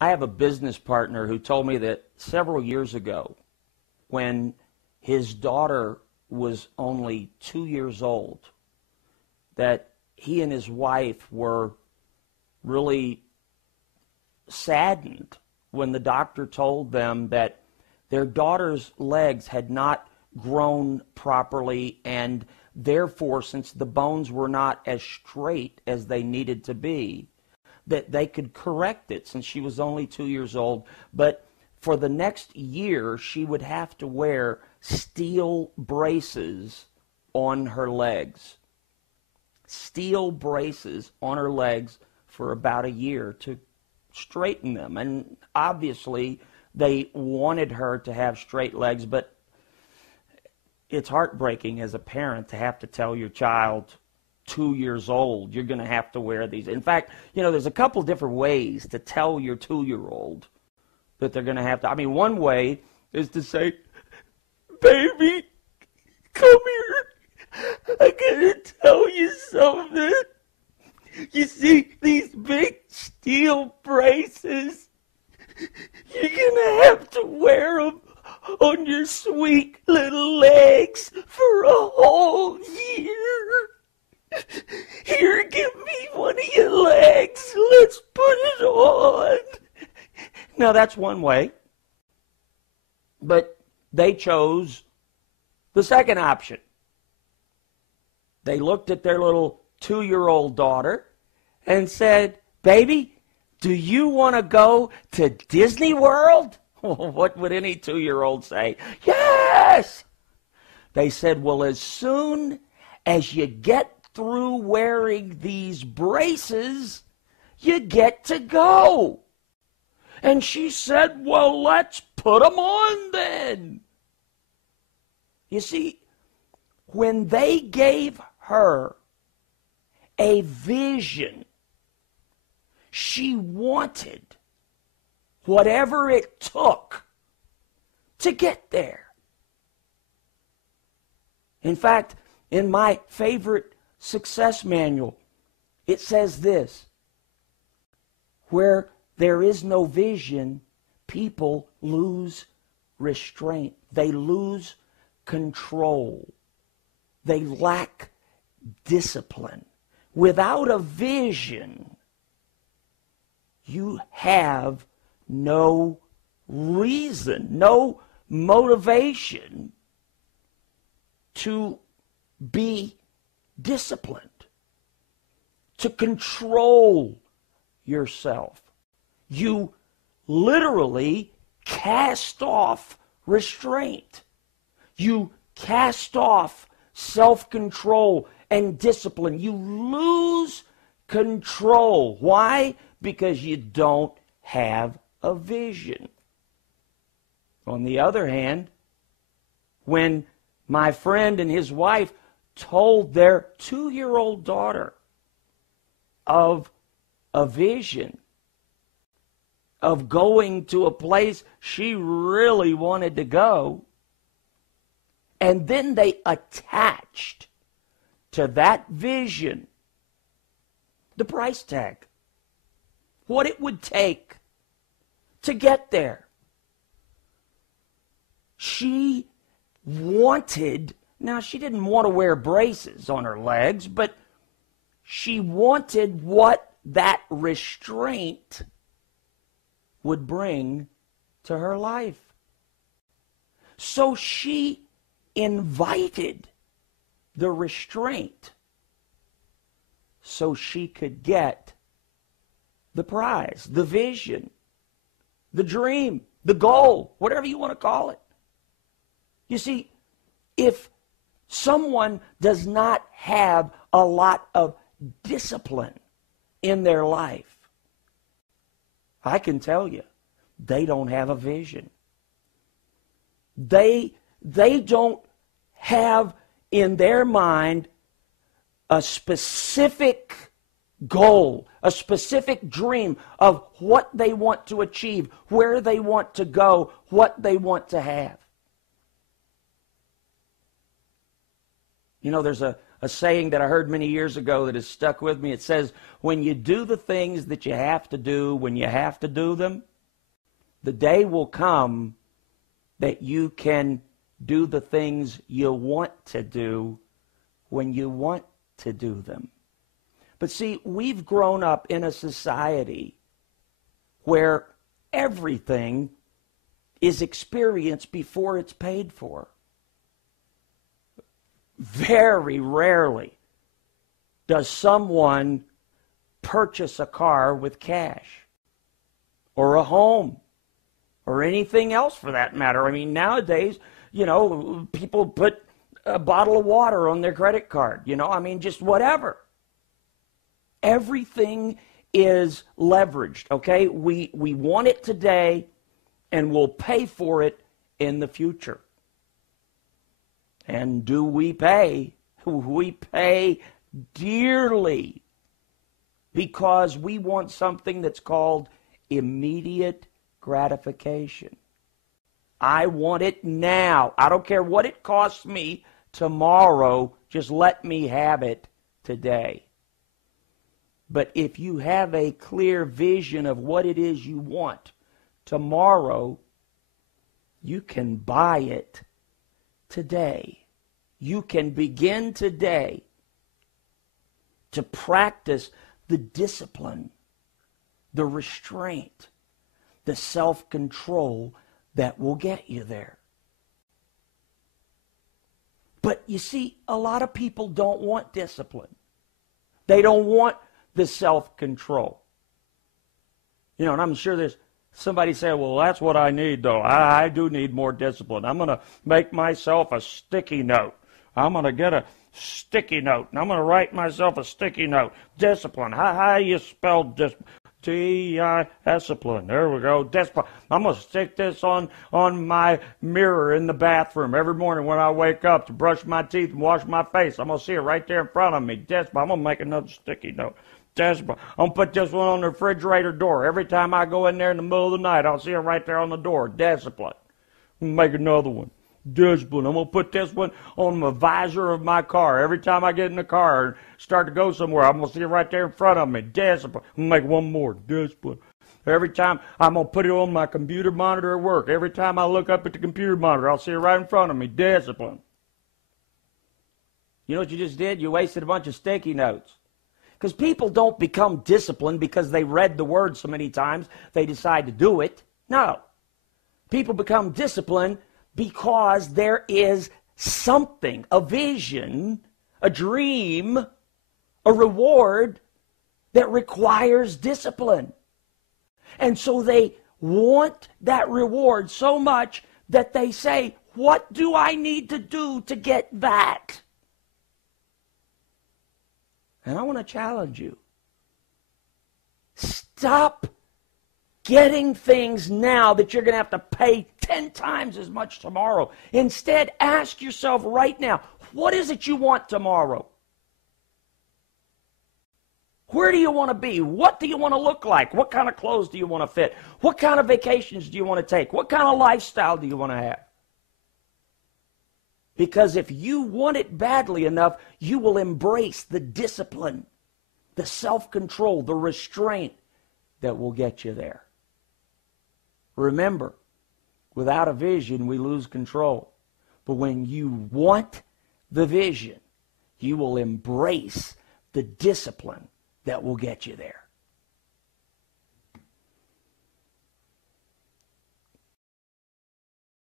I have a business partner who told me that several years ago, when his daughter was only 2 years old, that he and his wife were really saddened when the doctor told them that their daughter's legs had not grown properly, and therefore, since the bones were not as straight as they needed to be, that they could correct it since she was only 2 years old. But for the next year, she would have to wear steel braces on her legs. Steel braces on her legs for about a year to straighten them. And obviously, they wanted her to have straight legs, but it's heartbreaking as a parent to have to tell your child, 2 years old, you're going to have to wear these. In fact, there's a couple different ways to tell your 2-year-old that they're going to have to. One way is to say, baby, come here. I got to tell you something. You see these big steel braces? You're going to have to wear them on your sweet little legs for a whole year. Here, give me one of your legs. Let's put it on. Now, that's one way. But they chose the second option. They looked at their little 2-year-old daughter and said, baby, do you want to go to Disney World? What would any 2-year-old say? Yes! They said, well, as soon as you get through wearing these braces, you get to go. And she said, well, let's put them on then. You see, when they gave her a vision, she wanted whatever it took to get there. In fact, in my favorite success manual, it says this: where there is no vision, people lose restraint. They lose control. They lack discipline. Without a vision, you have no reason, no motivation to be disciplined, to control yourself. You literally cast off restraint. You cast off self-control and discipline. You lose control. Why? Because you don't have a vision. On the other hand, when my friend and his wife told their 2-year-old daughter of a vision of going to a place she really wanted to go, and then they attached to that vision the price tag, what it would take to get there. She wanted, now she didn't want to wear braces on her legs, but she wanted what that restraint would bring to her life. So she invited the restraint so she could get the prize, the vision, the dream, the goal, whatever you want to call it. You see, if someone does not have a lot of discipline in their life, I can tell you, they don't have a vision. They don't have in their mind a specific goal, a specific dream of what they want to achieve, where they want to go, what they want to have. You know, there's a saying that I heard many years ago that has stuck with me. It says, when you do the things that you have to do when you have to do them, The day will come that you can do the things you want to do when you want to do them. But see, we've grown up in a society where everything is experienced before it's paid for. Very rarely does someone purchase a car with cash or a home or anything else for that matter. I mean, nowadays, people put a bottle of water on their credit card, just whatever. Everything is leveraged, okay? We want it today, and we'll pay for it in the future. And do we pay? We pay dearly because we want something that's called immediate gratification. I want it now. I don't care what it costs me tomorrow. Just let me have it today. But if you have a clear vision of what it is you want tomorrow, you can buy it today. You can begin today to practice the discipline, the restraint, the self-control that will get you there. But you see, a lot of people don't want discipline. They don't want the self-control. And I'm sure there's somebody saying, well, that's what I need, though. I do need more discipline. I'm going to make myself a sticky note. I'm going to get a sticky note, and I'm going to write myself a sticky note. Discipline. How you spell discipline? Discipline. There we go. Discipline. I'm going to stick this on my mirror in the bathroom every morning when I wake up to brush my teeth and wash my face. I'm going to see it right there in front of me. Discipline. I'm going to make another sticky note. Discipline. I'm going to put this one on the refrigerator door. Every time I go in there in the middle of the night, I'll see it right there on the door. Discipline. I'm going to make another one. Discipline. I'm going to put this one on the visor of my car. Every time I get in the car and start to go somewhere, I'm going to see it right there in front of me. Discipline. I'm going to make one more. Discipline. Every time I'm going to put it on my computer monitor at work. Every time I look up at the computer monitor, I'll see it right in front of me. Discipline. You know what you just did? You wasted a bunch of sticky notes. Because people don't become disciplined because they read the word so many times they decide to do it. No. People become disciplined because there is something, a vision, a dream, a reward that requires discipline. And so they want that reward so much that they say, what do I need to do to get that? And I want to challenge you. Stop getting things now that you're going to have to pay 10 times as much tomorrow. Instead, ask yourself right now, what is it you want tomorrow? Where do you want to be? What do you want to look like? What kind of clothes do you want to fit? What kind of vacations do you want to take? What kind of lifestyle do you want to have? Because if you want it badly enough, you will embrace the discipline, the self-control, the restraint that will get you there. Remember, without a vision, we lose control. But when you want the vision, you will embrace the discipline that will get you there.